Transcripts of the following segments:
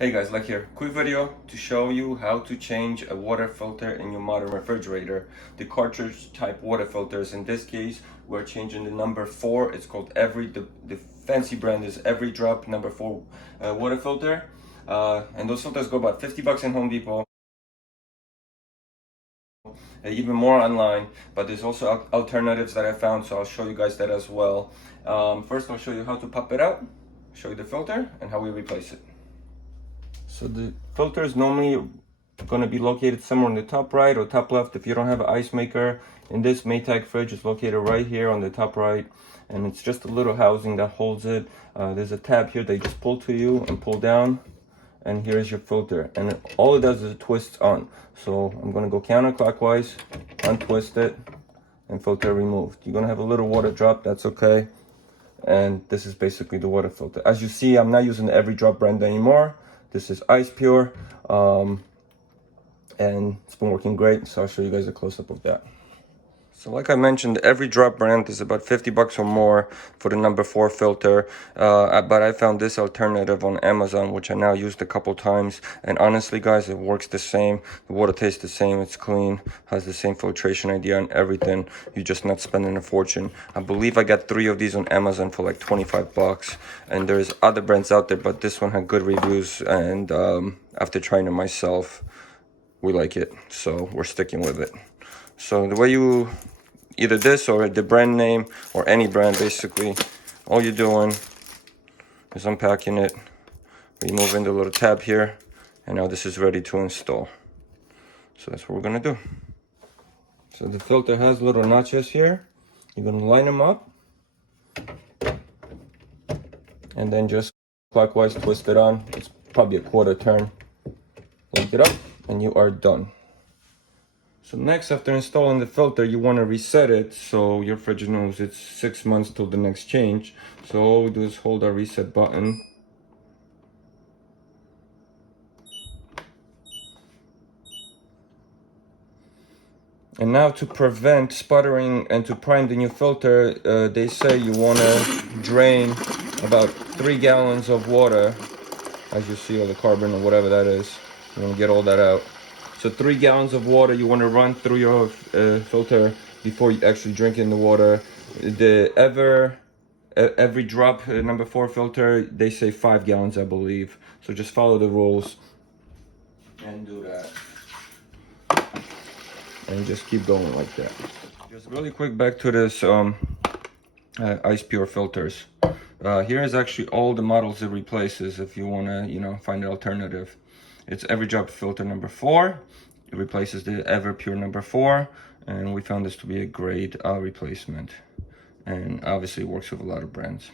Hey guys, Lek here. Quick video to show you how to change a water filter in your modern refrigerator. The cartridge type water filters. In this case, we're changing the number 4. It's called the fancy brand is EveryDrop number 4 water filter. And those filters go about 50 bucks in Home Depot. Even more online, but there's also alternatives that I found, so I'll show you guys that as well. First, I'll show you how to pop it out, show you the filter, and how we replace it. So the filter is normally going to be located somewhere in the top right or top left if you don't have an ice maker. In this Maytag fridge, it's located right here on the top right, and it's just a little housing that holds it. There's a tab here that you just pull to you and pull down, and here's your filter. And all it does is it twists on. So I'm going to go counterclockwise, untwist it, and filter removed. You're going to have a little water drop, that's okay. And this is basically the water filter. As you see, I'm not using the EveryDrop brand anymore. This is ICEPURE, and it's been working great, so I'll show you guys a close-up of that. So like I mentioned, the EveryDrop brand is about 50 bucks or more for the number 4 filter, but I found this alternative on Amazon, which I now used a couple times, and honestly guys, it works the same. The water tastes the same, it's clean, has the same filtration idea and everything. You're just not spending a fortune. I believe I got 3 of these on Amazon for like 25 bucks, and there's other brands out there, but this one had good reviews, and after trying it myself, we like it, so we're sticking with it. So the way you, either this or the brand name or any brand, basically, all you're doing is unpacking it, removing the little tab here, and now this is ready to install. So that's what we're gonna do. So the filter has little notches here. You're gonna line them up, and then just clockwise twist it on. It's probably a quarter turn. Lift it up, and you are done. So next, after installing the filter, you want to reset it so your fridge knows it's 6 months till the next change. So all we do is hold our reset button. And now to prevent sputtering and to prime the new filter, they say you want to drain about 3 gallons of water, as you see, or the carbon or whatever that is. You want to get all that out. So 3 gallons of water you want to run through your filter before you actually drink in the water. The EveryDrop number 4 filter, they say 5 gallons, I believe. So just follow the rules and do that. And just keep going like that. Just really quick back to this ICEPURE filters. Here is actually all the models it replaces if you want to, find an alternative. It's EveryDrop filter number 4. It replaces the EverPure number 4, and we found this to be a great replacement. And obviously it works with a lot of brands.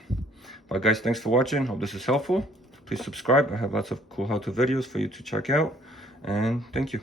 But guys, thanks for watching. Hope this is helpful. Please subscribe. I have lots of cool how-to videos for you to check out. And thank you.